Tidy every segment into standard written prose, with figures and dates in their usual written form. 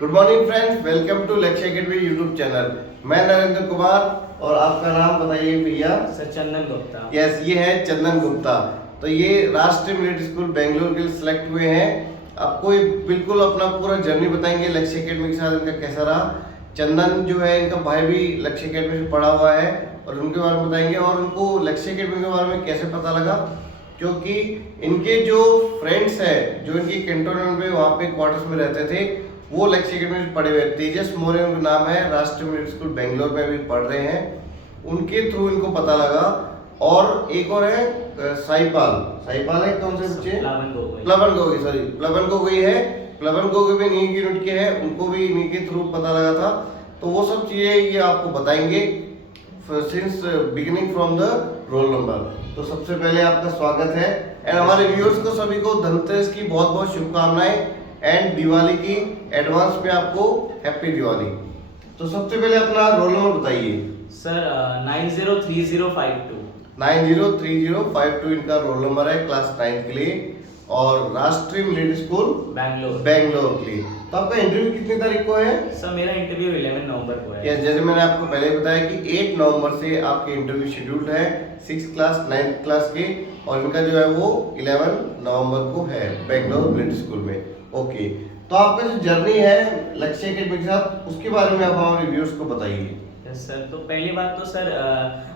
Good morning friends, welcome to Lakshya academy YouTube channel. मैं नरेंद्र कुमार और आपका नाम बताइए भैया। सर चंदन गुप्ता। यस, ये है चंदन गुप्ता। तो ये राष्ट्रीय मिलिट्री स्कूल बेंगलोर के लिए सिलेक्ट हुए हैं। आपको ये बिल्कुल अपना पूरा जर्नी बताएंगे लक्ष्य अकेडमी के साथ इनका कैसा रहा। चंदन जो है इनका भाई भी लक्ष्य अकेडमी से पढ़ा हुआ है और उनके बारे में बताएंगे और उनको लक्ष्य अकेडमी के बारे में कैसे पता लगा, क्योंकि इनके जो फ्रेंड्स है जो इनकी कैंटोनमेंट में वहाँ पे क्वार्टर्स में रहते थे वो लक्ष्य अकेडमी में पढ़े हुए। तेजस मौर्य उनका नाम है, राष्ट्रीय मिलिट्री स्कूल बेंगलोर में भी पढ़ रहे हैं। उनके थ्रू इनको पता लगा। और एक और है साईपाल है, कौन से बच्चे? प्लवन गोगोई है। प्लवन गोगोई भी इन्हीं यूनिट के हैं, उनको भी इन्हीं के थ्रू पता लगा था। तो वो सब चीजें ये आपको बताएंगे since beginning from the roll number. तो सबसे पहले आपका स्वागत है एंड हमारे व्यूअर्स को सभी को धनतेरस की बहुत बहुत शुभकामनाएं एंड दिवाली की एडवांस में आपको हैप्पी दिवाली। तो सबसे पहले अपना रोल नंबर बताइए। सर 903052। 903052 इनका रोल नंबर है क्लास 9 के लिए और राष्ट्रीय मिलिट्री स्कूल बेंगलोर के लिए। तो आपका इंटरव्यू कितनी तारीख को है? सर मेरा इंटरव्यू 11 नवंबर को है। यस, जैसे मैंने आपको पहले बताया कि 8 नवंबर से आपके इंटरव्यू शेड्यूल्ड है 6th क्लास 9th क्लास के, और इनका जो है वो 11 नवंबर को है बेंगलोर मिलिट्री स्कूल में। ओके, तो आपका जो जर्नी है लक्ष्य अकेडमी के साथ उसके बारे में आप हमारे व्यूअर्स को बताइए। सर तो पहली बात तो सर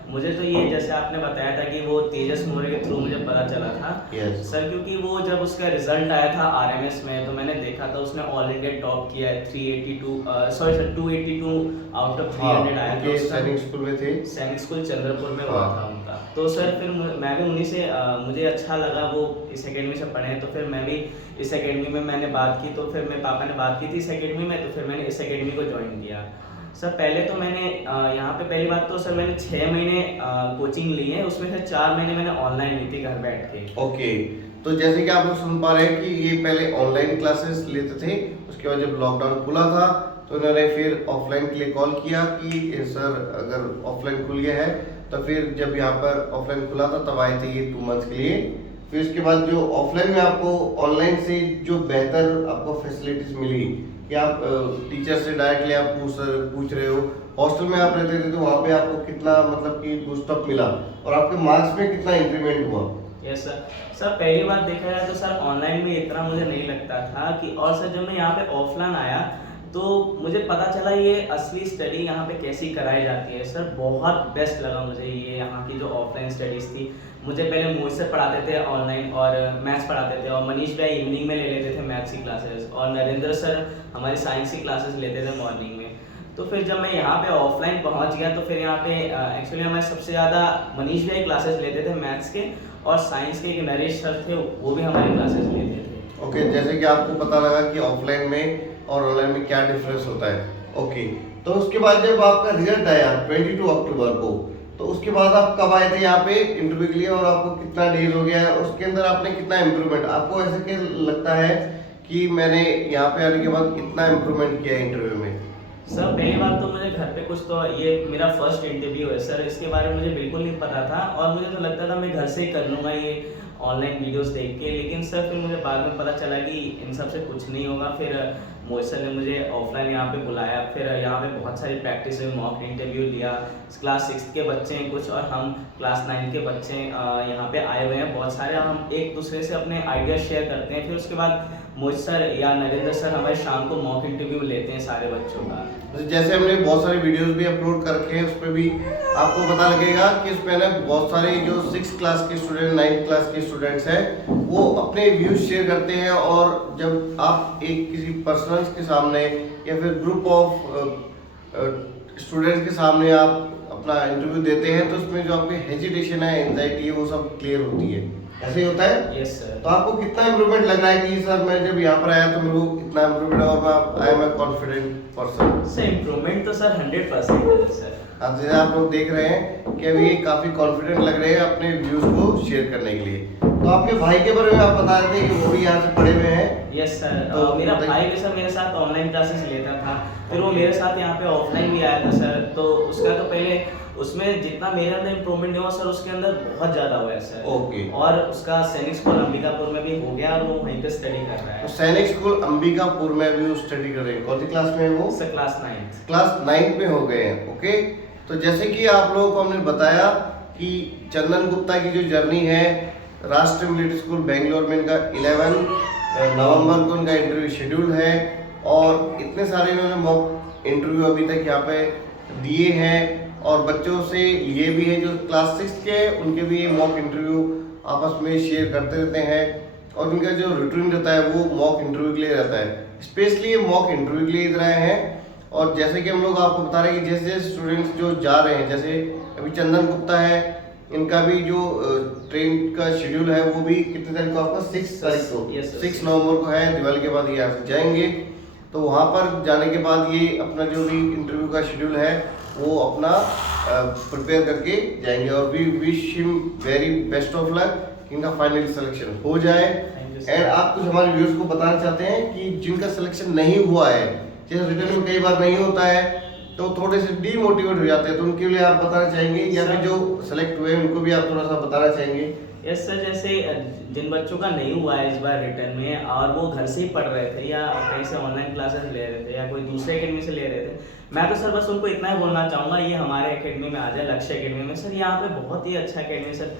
मुझे तो ये जैसे आपने बताया था कि वो तेजस मौर्य के थ्रू मुझे पता चला था। सर क्योंकि वो जब उसका रिजल्ट आया था आरएमएस में तो मैंने देखा था उसने ऑल इंडिया टॉप किया है। 282 आउट ऑफ 300 आया था। सैनिक स्कूल में थे, सैनिक स्कूल चंद्रपुर में हुआ था उनका। तो सर फिर मैं भी उन्हीं से मुझे अच्छा लगा वो इस एकेडमी से पढ़े, तो फिर मैं भी इस एकेडमी में मैंने बात की। तो फिर मेरे पापा ने बात की थी इस एकेडमी में, तो फिर मैंने इस एकेडमी को ज्वाइन किया। सर पहले तो मैंने यहाँ पे पहली बात तो सर मैंने 6 महीने कोचिंग ली है, उसमें से 4 महीने मैंने ऑनलाइन ली थी घर बैठ के। ओके, तो जैसे कि आप लोग सुन पा रहे हैं कि ये पहले ऑनलाइन क्लासेस लेते थे, उसके बाद जब लॉकडाउन खुला था तो इन्होंने फिर ऑफलाइन के लिए कॉल किया कि सर अगर ऑफलाइन खुल गया है, तो फिर जब यहाँ पर ऑफलाइन खुला था तब आए थे ये 2 मंथ्स के लिए। फिर उसके बाद जो ऑफलाइन में आपको ऑनलाइन से जो बेहतर आपको फैसिलिटीज मिली कि आप टीचर से डायरेक्टली आप पूछ रहे हो। हॉस्टल में आप रहते थे तो वहाँ पे आपको कितना मतलब कि बूस्टअप मिला और आपके मार्क्स में कितना इंक्रीमेंट हुआ? Yes sir. सर पहली बात देखा जाए तो सर ऑनलाइन में इतना मुझे नहीं लगता था कि, और सर जब मैं यहाँ पे ऑफलाइन आया तो मुझे पता चला ये असली स्टडी यहाँ पे कैसी कराई जाती है। सर बहुत बेस्ट लगा मुझे ये यहाँ की जो ऑफलाइन स्टडीज़ थी। मुझे पहले मोहित सर पढ़ाते थे ऑनलाइन और मैथ्स पढ़ाते थे, और मनीष भाई इवनिंग में ले लेते थे मैथ्स की क्लासेस, और नरेंद्र सर हमारी साइंस की क्लासेस लेते थे मॉर्निंग में। तो फिर जब मैं यहाँ पे ऑफलाइन पहुँच गया तो फिर यहाँ पे एक्चुअली हमारे सबसे ज़्यादा मनीष भाई क्लासेस लेते थे मैथ्स के, और साइंस के एक नरेश सर थे वो भी हमारी क्लासेस लेते थे। ओके, जैसे कि आपको पता लगा कि ऑफलाइन में और ऑनलाइन में क्या डिफरेंस होता है। ओके, तो उसके बाद जब आपका रिजल्ट आया 22 अक्टूबर को, तो उसके बाद आप कब आए थे यहाँ पे इंटरव्यू के लिए और आपको कितना डेज हो गया है, उसके अंदर आपने कितना इम्प्रूवमेंट, आपको ऐसे क्या लगता है कि मैंने यहाँ पे आने के बाद कितना इम्प्रूवमेंट किया इंटरव्यू में? सर पहली बात तो मुझे घर पे कुछ तो ये मेरा फर्स्ट इंटरव्यू है सर, इसके बारे में मुझे बिल्कुल नहीं पता था और मुझे तो लगता था मैं घर से ही कर लूँगा ये ऑनलाइन वीडियोस देख के। लेकिन सर फिर मुझे बाद में पता चला कि इन सब से कुछ नहीं होगा। फिर मोहित सर ने मुझे ऑफलाइन यहाँ पे बुलाया, फिर यहाँ पे बहुत सारी प्रैक्टिस हुई, मॉक इंटरव्यू लिया। क्लास 6 के बच्चे हैं कुछ और हम क्लास 9 के बच्चे यहाँ पे आए हुए हैं बहुत सारे, हम एक दूसरे से अपने आइडिया शेयर करते हैं। फिर उसके बाद मोहित सर या नरेंद्र सर हमारे शाम को मॉक इंटरव्यू लेते हैं सारे बच्चों का। जैसे हमने बहुत सारे वीडियोस भी अपलोड करके हैं, उस पर भी आपको पता लगेगा कि इस पे ना बहुत सारे जो 6th क्लास के स्टूडेंट 9th क्लास के स्टूडेंट्स हैं वो अपने व्यूज शेयर करते हैं, और जब आप एक किसी पर्सनल्स के सामने या फिर ग्रुप ऑफ स्टूडेंट्स के सामने आप अपना इंटरव्यू देते हैं तो उसमें जो आपकी हेजिटेशन है, एंजाइटी है, वो सब क्लियर होती है। ऐसे ही होता है? Yes sir. तो आपको कितना इम्प्रूवमेंट लग रहा है कि सर मैं जब यहाँ पर आया तो मेरे को इतना इम्प्रूवमेंट और I am a confident person? Sir improvement तो सर 100% है सर। अब जैसे आप लोग देख रहे हैं कि अभी काफी कॉन्फिडेंट लग रहे हैं अपने व्यूज को शेयर करने के लिए। तो आपके भाई के बारे में आप बता रहे थे कि वो भी यहाँ से पढ़े हुए हैं। यस सर, तो मेरा बताइए। भाई भी सर मेरे साथ ऑनलाइन क्लासेस लेता था, फिर वो मेरे साथ यहाँ पे ऑफलाइन भी आया था सर। तो उसका तो पहले उसमें जितना मेरे अंदर इम्प्रूवमेंट हुआ सर, उसके अंदर बहुत ज़्यादा हुआ है सर। ओके। और उसका सैनिक स्कूल अंबिकापुर में भी हो गया और वो वहीं पे स्टडी कर रहा तो है सैनिक स्कूल अंबिकापुर में भी वो स्टडी कर रहे हैं। कौन सी क्लास में है वो? Sir, class 9th। क्लास 9 में हो गए हैं। ओके, तो जैसे कि आप लोगों को हमने बताया कि चंदन गुप्ता की जो जर्नी है, राष्ट्रीय मिलिट्री स्कूल बेंगलोर में इनका 11 नवंबर को इनका इंटरव्यू शेड्यूल है और इतने सारे इन्होंने मॉक इंटरव्यू अभी तक यहाँ पे दिए हैं और बच्चों से ये भी है जो क्लास 6 के हैं, उनके भी ये मॉक इंटरव्यू आपस में शेयर करते रहते हैं और उनका जो रूटीन रहता है वो मॉक इंटरव्यू के लिए रहता है। स्पेशली ये मॉक इंटरव्यू के लिए इधर आए हैं और जैसे कि हम लोग आपको बता रहे हैं कि जैसे जैसे स्टूडेंट्स जो जा रहे हैं, जैसे अभी चंदन गुप्ता है, इनका भी जो ट्रेन का शेड्यूल है वो भी कितने तारीख को आपका 6 तारीख को, Yes, sir. 6 नवंबर को है। दिवाली के बाद ये यहाँ से जाएंगे, तो वहाँ पर जाने के बाद ये अपना जो भी इंटरव्यू का शेड्यूल है वो अपना प्रिपेयर करके जाएंगे और we wish him very best of luck, इनका फाइनल सिलेक्शन हो जाए। Thank you, sir. एंड आप कुछ हमारे व्यूअर्स को बताना चाहते हैं कि जिनका सिलेक्शन नहीं हुआ है, जैसे रिटर्न में कई बार नहीं होता है तो थोड़े से डीमोटिवेट हो जाते हैं, तो उनके लिए आप बताना चाहेंगे या फिर जो सेलेक्ट हुए उनको भी आप थोड़ा सा बताना चाहेंगे? यस सर, जैसे जिन बच्चों का नहीं हुआ है इस बार रिटर्न में और वो घर से ही पढ़ रहे थे या कहीं से ऑनलाइन क्लासेस ले रहे थे या कोई दूसरे एकेडमी से ले रहे थे, मैं तो सर बस उनको इतना ही बोलना चाहूँगा, ये हमारे एकेडमी में आ जाए, लक्ष्य एकेडमी में। सर यहाँ पे बहुत ही अच्छा एकेडमी सर,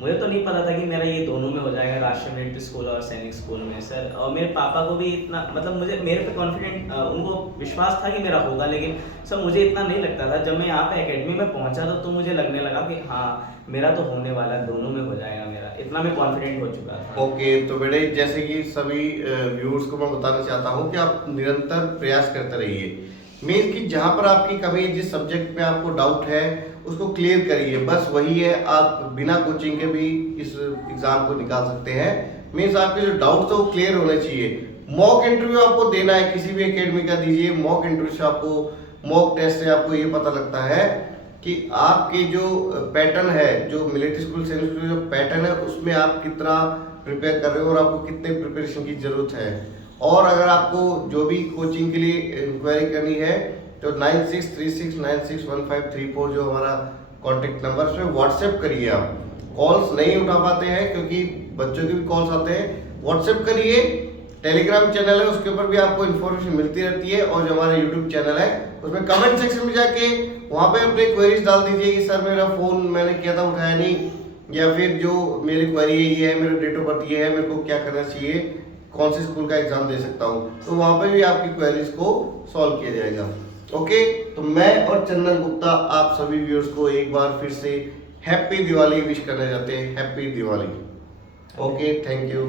मुझे तो नहीं पता था कि मेरा ये दोनों में हो जाएगा, राष्ट्रीय मिलिट्री स्कूल और सैनिक स्कूल में सर। और मेरे पापा को भी इतना मतलब मुझे मेरे पे कॉन्फिडेंट, उनको विश्वास था कि मेरा होगा, लेकिन सर मुझे इतना नहीं लगता था। जब मैं यहाँ पे एकेडमी में पहुँचा तो मुझे लगने लगा कि हाँ मेरा तो होने वाला है, दोनों में हो जाएगा मेरा, इतना मैं कॉन्फिडेंट हो चुका था। ओके, तो बेटे जैसे कि सभी व्यूअर्स को मैं बताना चाहता हूँ कि आप निरंतर प्रयास करते रहिए। मीन्स कि जहाँ पर आपकी कमी, जिस सब्जेक्ट में आपको डाउट है उसको क्लियर करिए, बस वही है। आप बिना कोचिंग के भी इस एग्जाम को निकाल सकते हैं। मीन्स आपके जो डाउट है वो क्लियर होने चाहिए। मॉक इंटरव्यू आपको देना है, किसी भी एकेडमी का दीजिए। मॉक इंटरव्यू से आपको, मॉक टेस्ट से आपको ये पता लगता है कि आपके जो पैटर्न है, जो मिलिट्री स्कूल सैनिक स्कूल जो पैटर्न है उसमें आप कितना प्रिपेयर कर रहे हो और आपको कितने प्रिपरेशन की जरूरत है। और अगर आपको जो भी कोचिंग के लिए इंक्वायरी करनी है तो 9636961534 जो हमारा कॉन्टेक्ट नंबर, उसमें व्हाट्सएप करिए। आप कॉल्स नहीं उठा पाते हैं क्योंकि बच्चों के भी कॉल्स आते हैं, व्हाट्सएप करिए। टेलीग्राम चैनल है उसके ऊपर भी आपको इन्फॉर्मेशन मिलती रहती है और जो हमारा यूट्यूब चैनल है उसमें कमेंट सेक्शन में जाके वहाँ पे अपने क्वेरीज डाल दीजिए कि सर मेरा फ़ोन मैंने किया था उठाया नहीं, या फिर जो मेरी क्वेरी है ये है, मेरा डेट ऑफ बर्थ ये है, मेरे को क्या करना चाहिए, कौन से स्कूल का एग्जाम दे सकता हूँ, तो वहाँ पे भी आपकी क्वेरीज को सॉल्व किया जाएगा। ओके, तो मैं और चंदन गुप्ता आप सभी व्यूअर्स को एक बार फिर से हैप्पी दिवाली विश करना चाहते हैं। Happy Diwali. Okay, thank you.